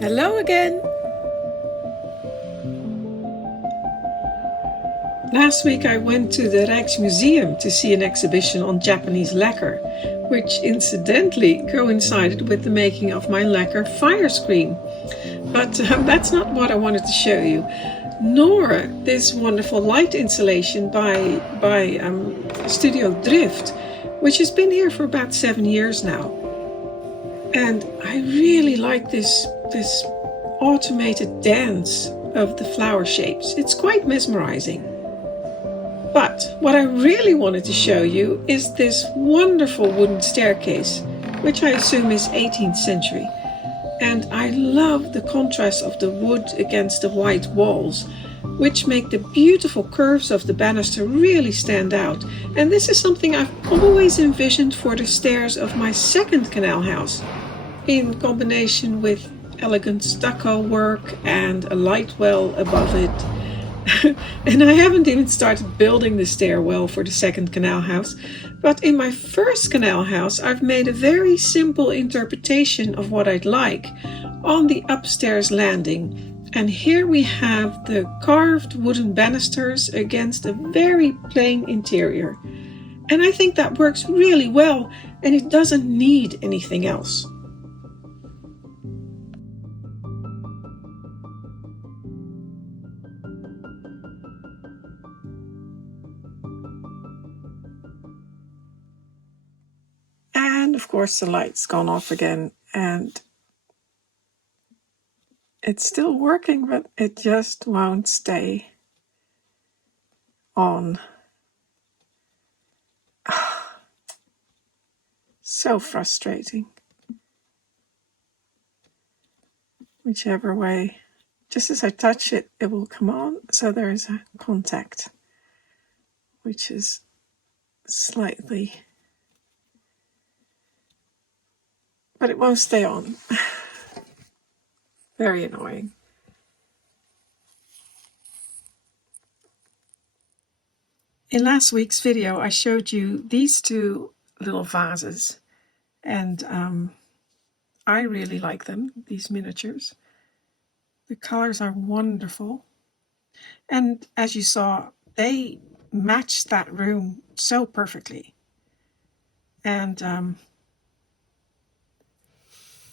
Hello again! Last week I went to the Rijksmuseum to see an exhibition on Japanese lacquer, which incidentally coincided with the making of my lacquer fire screen. But that's not what I wanted to show you, nor this wonderful light installation by Studio Drift, which has been here for about 7 years now. And I really like this automated dance of the flower shapes. It's quite mesmerizing. But what I really wanted to show you is this wonderful wooden staircase, which I assume is 18th century. And I love the contrast of the wood against the white walls, which make the beautiful curves of the banister really stand out. And this is something I've always envisioned for the stairs of my second canal house, in combination with elegant stucco work and a light well above it. And I haven't even started building the stairwell for the second canal house, but in my first canal house I've made a very simple interpretation of what I'd like on the upstairs landing. And here we have the carved wooden banisters against a very plain interior. And I think that works really well, and it doesn't need anything else. And of course the light's gone off again, and it's still working, but it just won't stay on. So frustrating. Whichever way, just as I touch it, it will come on. So there is a contact, which is slightly, but it won't stay on. Very annoying. In last week's video, I showed you these two little vases, and I really like them, these miniatures. The colors are wonderful. And as you saw, they match that room so perfectly. And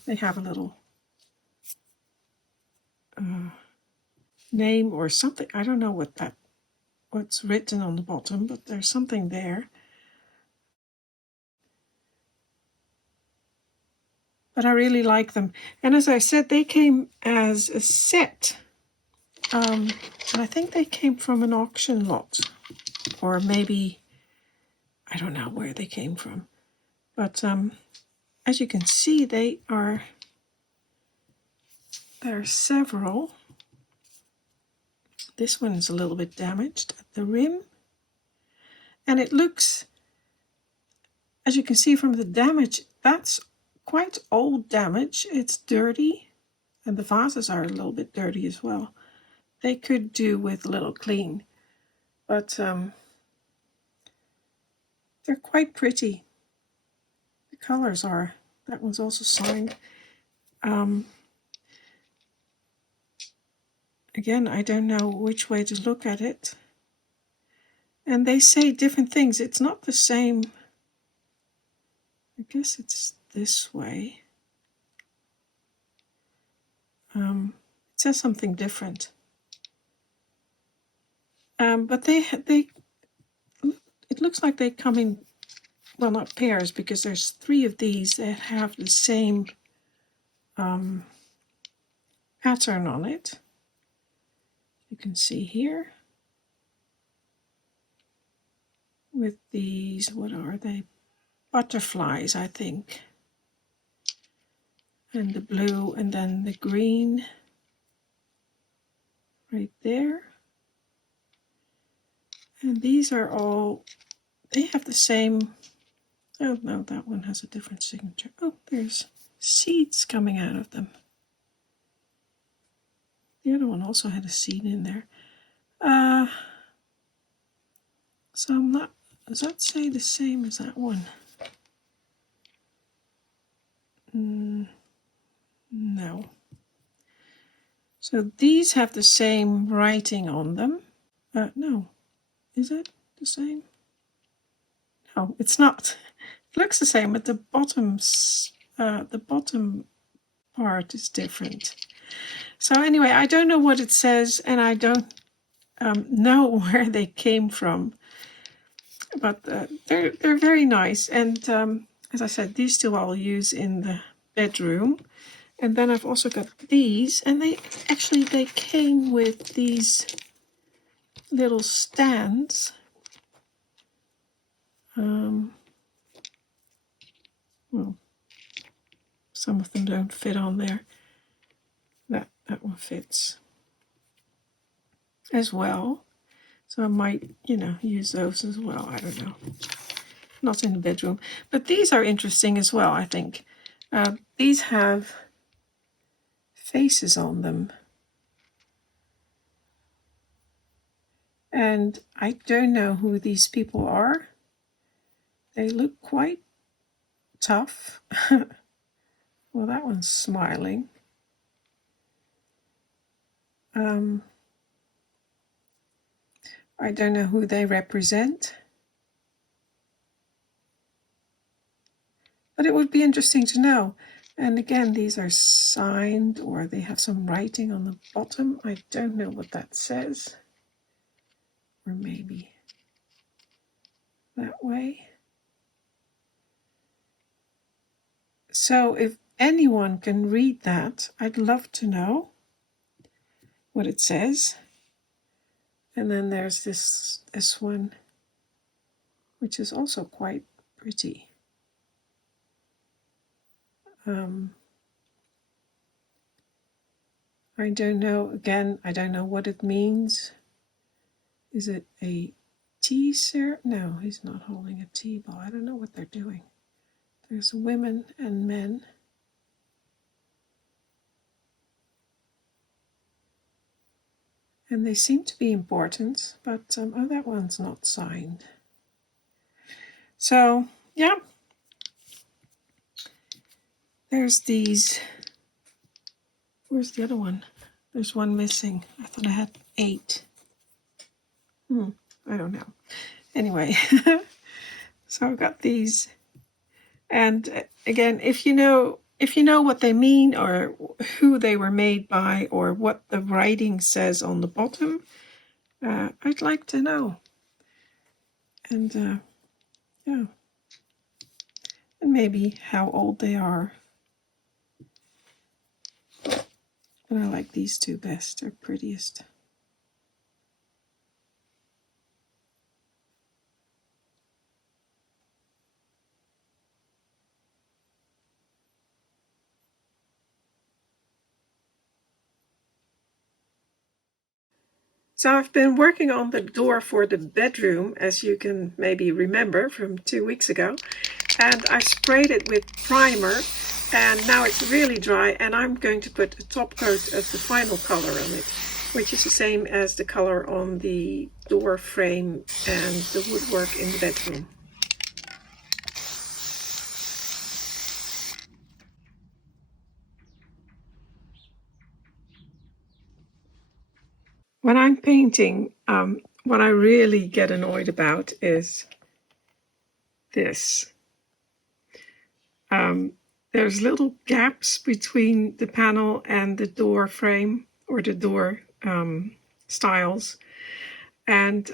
they have a little name or something. I don't know what's written on the bottom, but there's something there. But I really like them. And as I said, they came as a set. And I think they came from an auction lot. Or maybe, I don't know where they came from. But as you can see, there are several. This one's a little bit damaged at the rim. And it looks, as you can see from the damage, that's quite old damage. It's dirty, and the vases are a little bit dirty as well. They could do with a little clean, but they're quite pretty. The colors are, that one's also signed. Again, I don't know which way to look at it. And they say different things. It's not the same. I guess it's this way. It says something different. But it looks like they come in, well, not pairs, because there's 3 of these that have the same pattern on it. You can see here with these, what are they? Butterflies, I think. And the blue, and then the green right there. And these are all, they have the same, oh no, that one has a different signature. Oh, there's seeds coming out of them. The other one also had a seed in there. So I'm not, does that say the same as that one? No. So these have the same writing on them. No, is it the same? No, it's not. It looks the same, but the bottom part is different. So anyway, I don't know what it says, and I don't know where they came from, but they're very nice. And as I said, these two I'll use in the bedroom. And then I've also got these, and they came with these little stands. Well, some of them don't fit on there. That one fits as well. So I might, use those as well. I don't know. Not in the bedroom. But these are interesting as well, I think. These have faces on them. And I don't know who these people are. They look quite tough. Well, that one's smiling. I don't know who they represent. But it would be interesting to know. And again, these are signed, or they have some writing on the bottom. I don't know what that says. Or maybe that way. So if anyone can read that, I'd love to know what it says. And then there's this one, which is also quite pretty. I don't know, again, I don't know what it means. Is it a tea ceremony? No, he's not holding a tea ball. I don't know what they're doing. There's women and men. And they seem to be important, but oh, that one's not signed. So, yeah. There's these. Where's the other one? There's one missing. I thought I had 8. I don't know. Anyway, so I've got these. And again, if you know what they mean, or who they were made by, or what the writing says on the bottom, I'd like to know. And yeah, and maybe how old they are. But I like these two best. They're prettiest. So I've been working on the door for the bedroom, as you can maybe remember from 2 weeks ago. And I sprayed it with primer, and now it's really dry, and I'm going to put a top coat of the final color on it, which is the same as the color on the door frame and the woodwork in the bedroom. When I'm painting, what I really get annoyed about is this. There's little gaps between the panel and the door frame, or the door stiles. And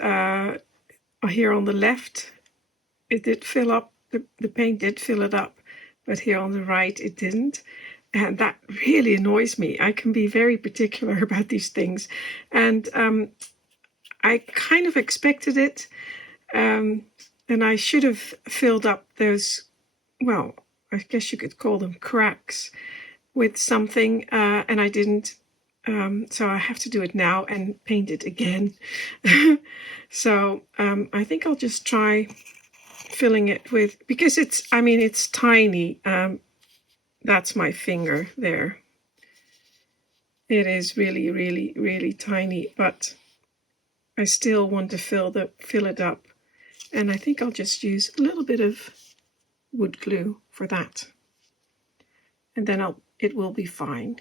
here on the left, it did fill up, the paint did fill it up, but here on the right, it didn't. And that really annoys me. I can be very particular about these things. And I kind of expected it. And I should have filled up those, well, I guess you could call them cracks, with something, and I didn't. So I have to do it now and paint it again. So I think I'll just try filling it with, because it's tiny. That's my finger there. It is really, really, really tiny, but I still want to fill it up. And I think I'll just use a little bit of wood glue for that. And then it will be fine.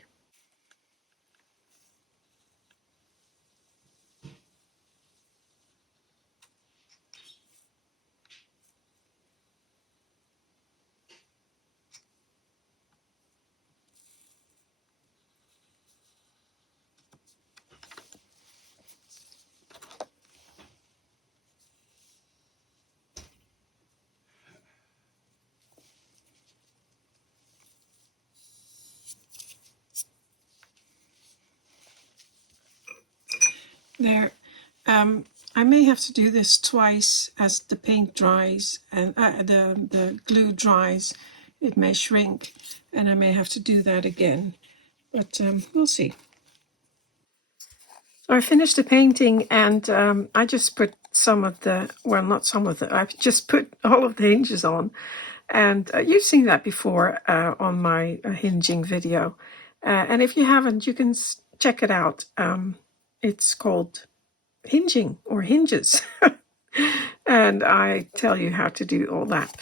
there. I may have to do this twice as the paint dries and the glue dries. It may shrink and I may have to do that again, but we'll see. So I finished the painting and I just put some of the, well, not some of the, I've just put all of the hinges on. And you've seen that before on my hinging video. And if you haven't, you can check it out. It's called Hinging or Hinges. And I tell you how to do all that.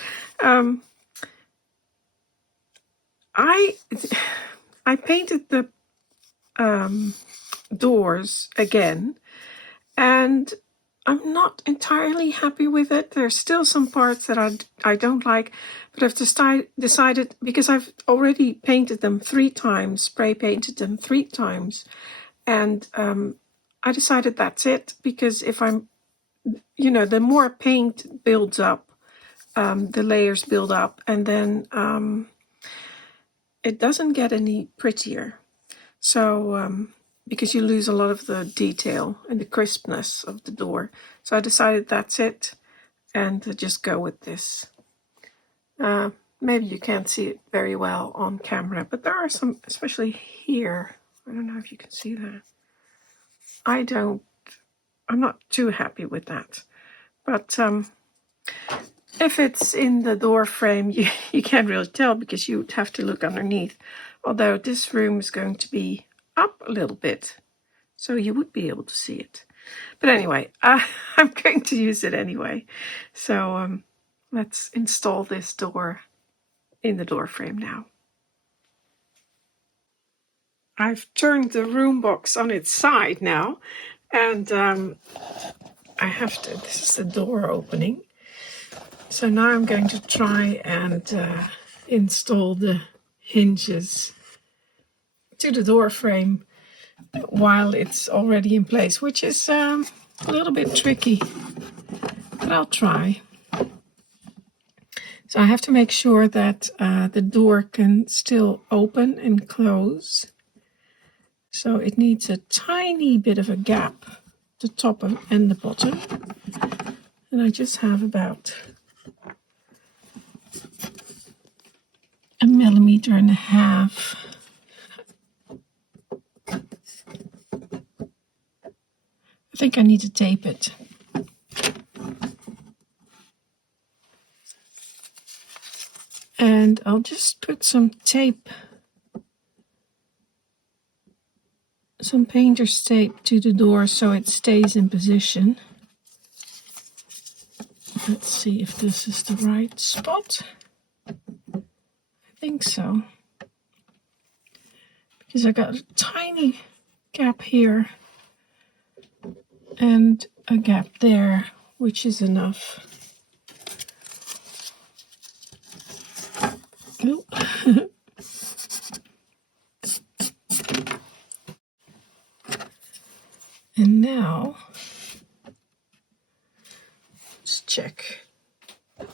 I painted the doors again, and I'm not entirely happy with it. There's still some parts that I don't like, but I've decided, because I've already painted them 3 times, spray painted them 3 times, and I decided that's it, because if I'm, the more paint builds up, the layers build up, and then it doesn't get any prettier. So, because you lose a lot of the detail and the crispness of the door. So I decided that's it, and to just go with this. Maybe you can't see it very well on camera, but there are some, especially here. I don't know if you can see that. I'm not too happy with that. But if it's in the door frame, you can't really tell because you would have to look underneath. Although this room is going to be up a little bit, so you would be able to see it. But anyway, I'm going to use it anyway. So let's install this door in the door frame now. I've turned the room box on its side now, and I have to, this is the door opening. So now I'm going to try and install the hinges to the door frame while it's already in place, which is a little bit tricky, but I'll try. So I have to make sure that the door can still open and close. So it needs a tiny bit of a gap, the top and the bottom. And I just have about 1.5 millimeters. I think I need to tape it. And I'll just put some tape, some painter's tape to the door so it stays in position. Let's see if this is the right spot. I think so. Because I got a tiny gap here and a gap there, which is enough. Nope. And now, let's check. I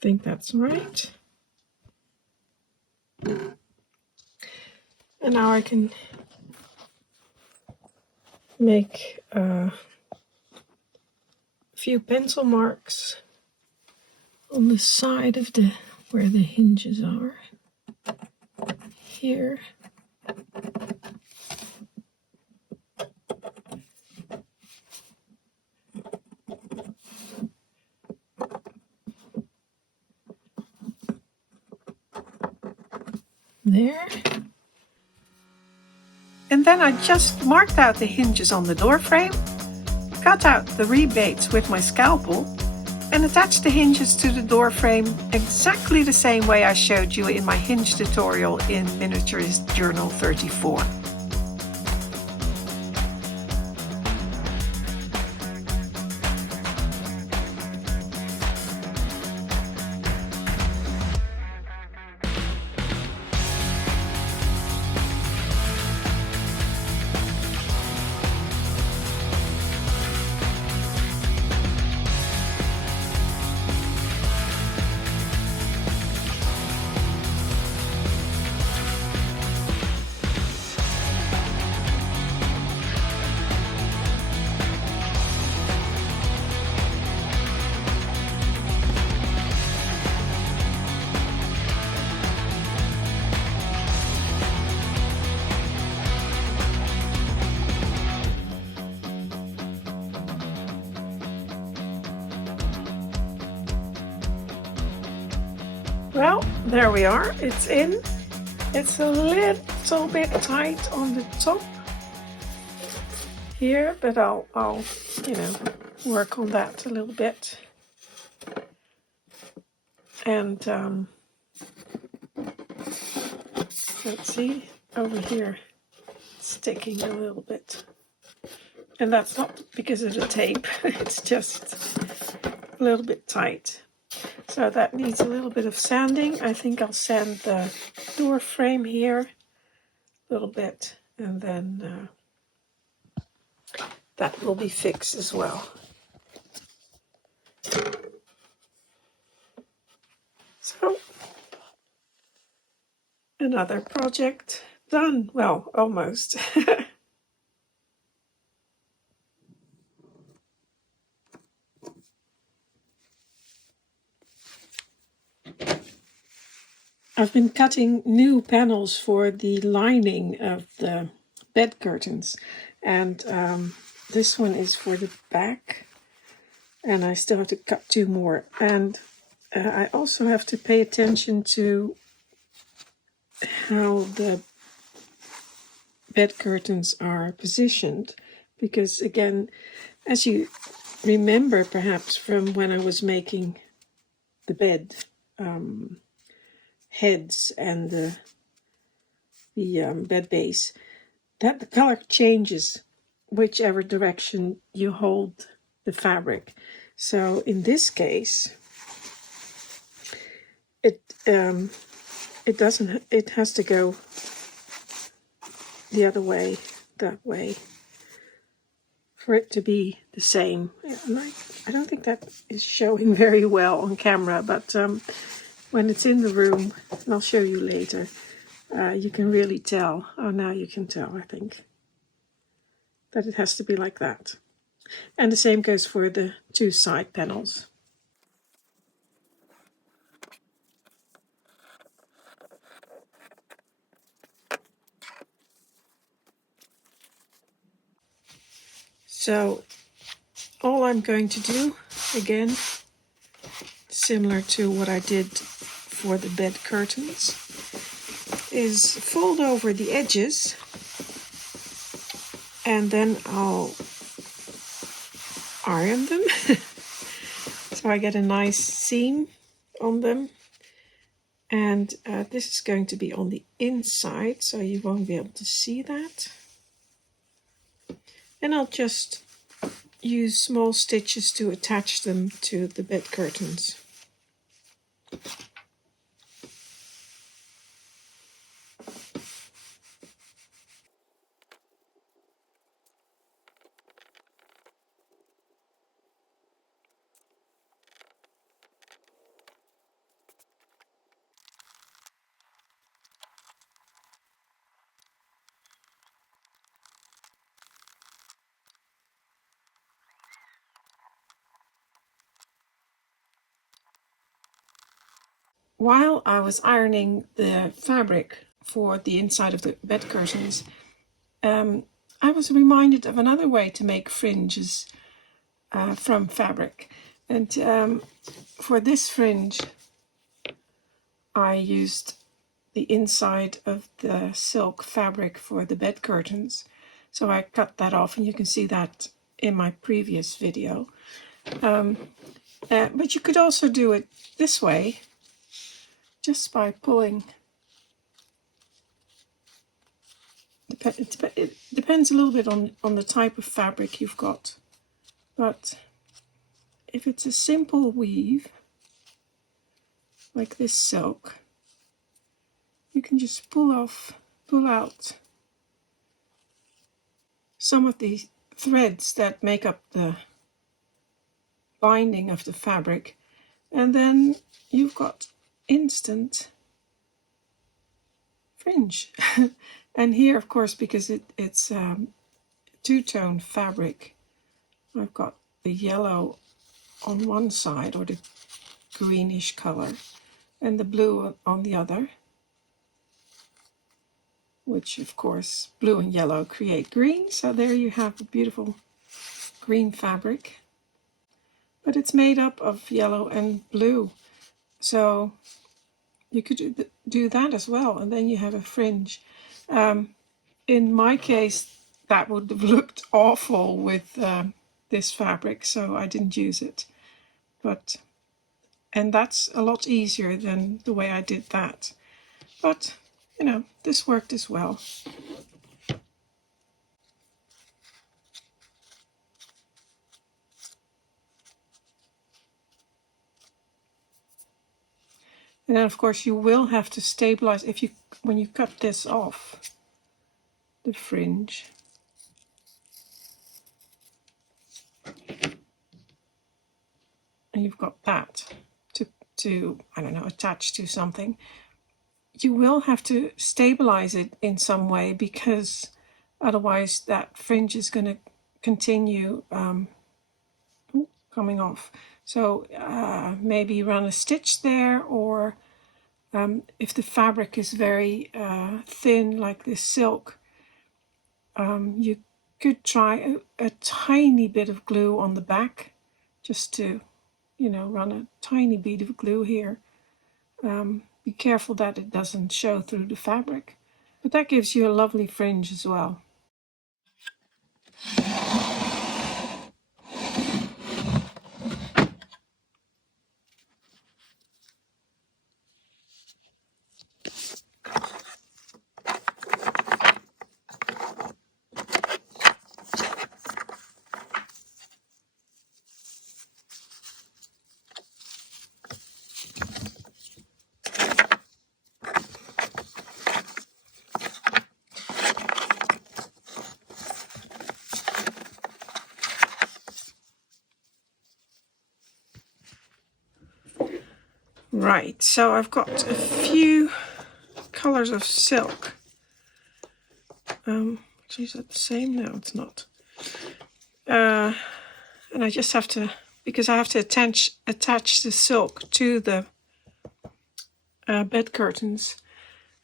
think that's right. And now I can make a few pencil marks on the side of where the hinges are. Here. There. And then I just marked out the hinges on the door frame, cut out the rebates with my scalpel, and attached the hinges to the door frame exactly the same way I showed you in my hinge tutorial in Miniaturist Journal 34. Well, there we are. It's in. It's a little bit tight on the top here, but I'll work on that a little bit. And let's see, over here, sticking a little bit. And that's not because of the tape, it's just a little bit tight. So that needs a little bit of sanding. I think I'll sand the door frame here a little bit, and then that will be fixed as well. So, another project done. Well, almost. I've been cutting new panels for the lining of the bed curtains, and this one is for the back, and I still have to cut 2 more. And I also have to pay attention to how the bed curtains are positioned, because again, as you remember perhaps from when I was making the bed heads and the bed base, that the color changes whichever direction you hold the fabric. So in this case, it doesn't. It has to go the other way, that way, for it to be the same. And I don't think that is showing very well on camera, but when it's in the room, and I'll show you later, you can really tell. Oh, now you can tell, I think, that it has to be like that. And the same goes for the 2 side panels. So all I'm going to do, again, similar to what I did for the bed curtains, is fold over the edges, and then I'll iron them so I get a nice seam on them. And this is going to be on the inside, so you won't be able to see that. And I'll just use small stitches to attach them to the bed curtains. While I was ironing the fabric for the inside of the bed curtains, I was reminded of another way to make fringes from fabric. And for this fringe, I used the inside of the silk fabric for the bed curtains. So I cut that off, and you can see that in my previous video. But you could also do it this way, just by pulling. It depends a little bit on the type of fabric you've got. But if it's a simple weave, like this silk, you can just pull out some of the threads that make up the binding of the fabric, and then you've got instant fringe. And here, of course, because it's two-tone fabric, I've got the yellow on one side, or the greenish color, and the blue on the other, which of course blue and yellow create green. So there you have a beautiful green fabric, but it's made up of yellow and blue. So you could do that as well, and then you have a fringe. In my case, that would have looked awful with this fabric, so I didn't use it. And that's a lot easier than the way I did that. But, you know, this worked as well. And then of course you will have to stabilize when you cut this off, the fringe. And you've got that to I don't know, attach to something. You will have to stabilize it in some way, because otherwise that fringe is going to continue coming off. So maybe run a stitch there, or if the fabric is very thin like this silk, you could try a tiny bit of glue on the back, just to, you know, run a tiny bead of glue here. Be careful that it doesn't show through the fabric, but that gives you a lovely fringe as well. Right, so I've got a few colors of silk. Actually, is that the same? No, it's not. And I just have to, because I have to attach the silk to the bed curtains,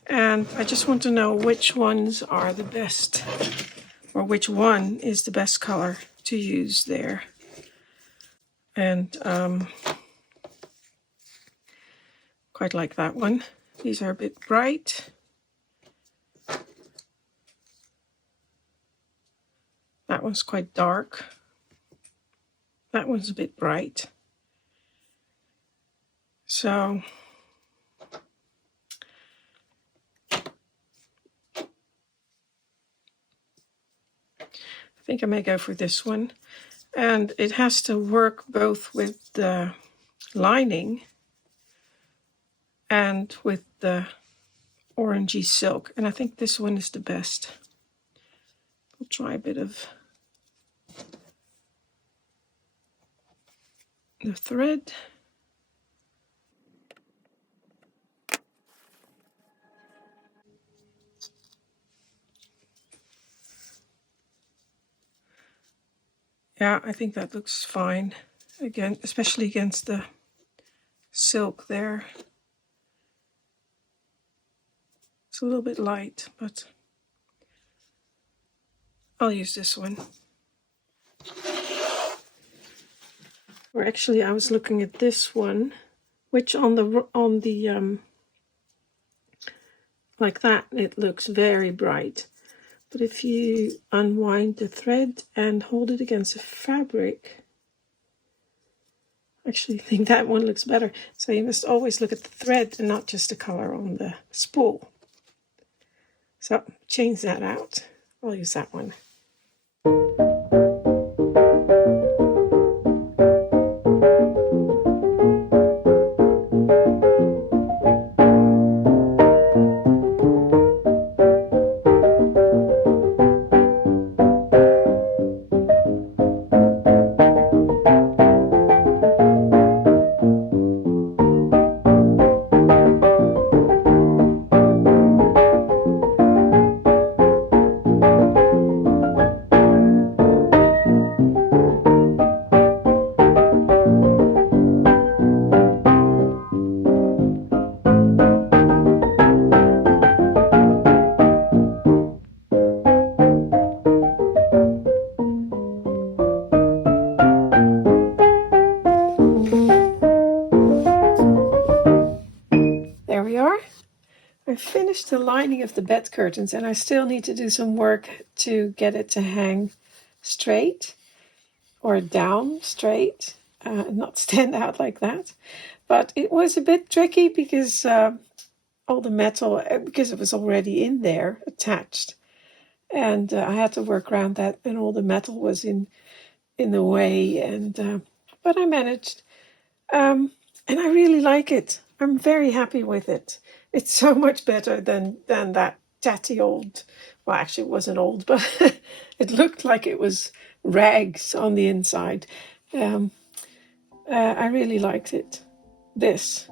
and I just want to know which ones are the best, or which one is the best color to use there. And quite like that one. These are a bit bright. That one's quite dark. That one's a bit bright. So I think I may go for this one. And it has to work both with the lining and with the orangey silk. And I think this one is the best. We'll try a bit of the thread. Yeah, I think that looks fine. Again, especially against the silk there. It's a little bit light, but I'll use this one. Or actually, I was looking at this one, which on the like that, it looks very bright. But if you unwind the thread and hold it against the fabric, I actually think that one looks better. So you must always look at the thread and not just the color on the spool. So change that out. I'll use that one. there we are. I finished the lining of the bed curtains and I still need to do some work to get it to hang straight or down straight, not stand out like that. But it was a bit tricky because all the metal, because it was already in there attached, and I had to work around that, and all the metal was in the way, and but I managed, and I really like it. I'm very happy with it. It's so much better than that tatty old, well, actually it wasn't old, but it looked like it was rags on the inside. I really liked it, this.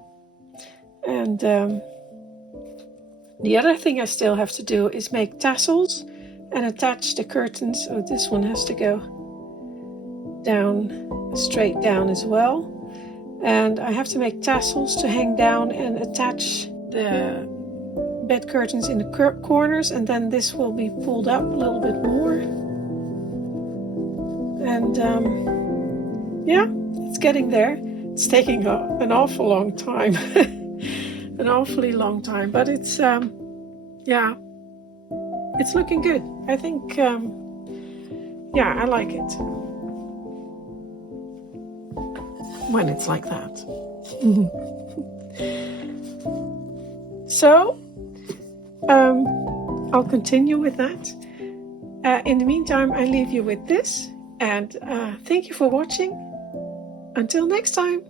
And the other thing I still have to do is make tassels and attach the curtains. Oh, this one has to go down, straight down as well. And I have to make tassels to hang down and attach the bed curtains in the corners, and then this will be pulled up a little bit more. And yeah, it's getting there. It's taking an awful long time. An awfully long time, but it's yeah, it's looking good. I think yeah, I like it when it's like that. So I'll continue with that. In the meantime, I leave you with this, and thank you for watching. Until next time.